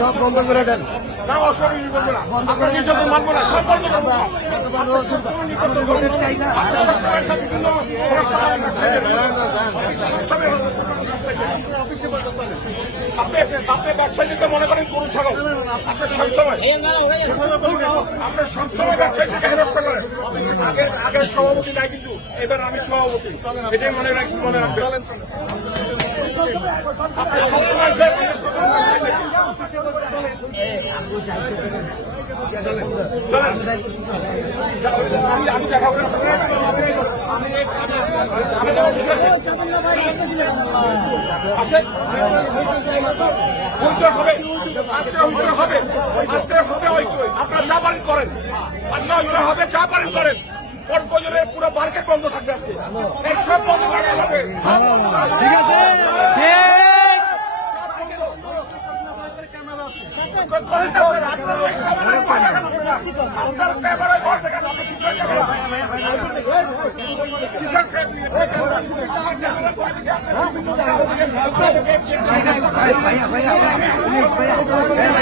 সব বন্ধ করে দেন। আপনি ব্যবসায়ীদেরকে মনে করেন গরু ছাগল, আপনার সবসময় ব্যবসায়ীদেরকে হেরস্তা করেন। আগের সভাপতি নাই, কিন্তু এবার আমি সভাপতি, এটাই মনে রাখবেন। আপনি সবসময় আমি দেখা করেন আসেন, হইচই হবে, আজকে হইচই হবে, আজকে হবে হইচই। আপনারা যা পারেন করেন, আজকে হইচই হবে, যা পারেন করেন। ওর প্রয়োজনে পুরো মার্কেট বন্ধ থাকবে আজকে, এই সব বন্ধ করতে হবে। ঠিক আছে, আপনার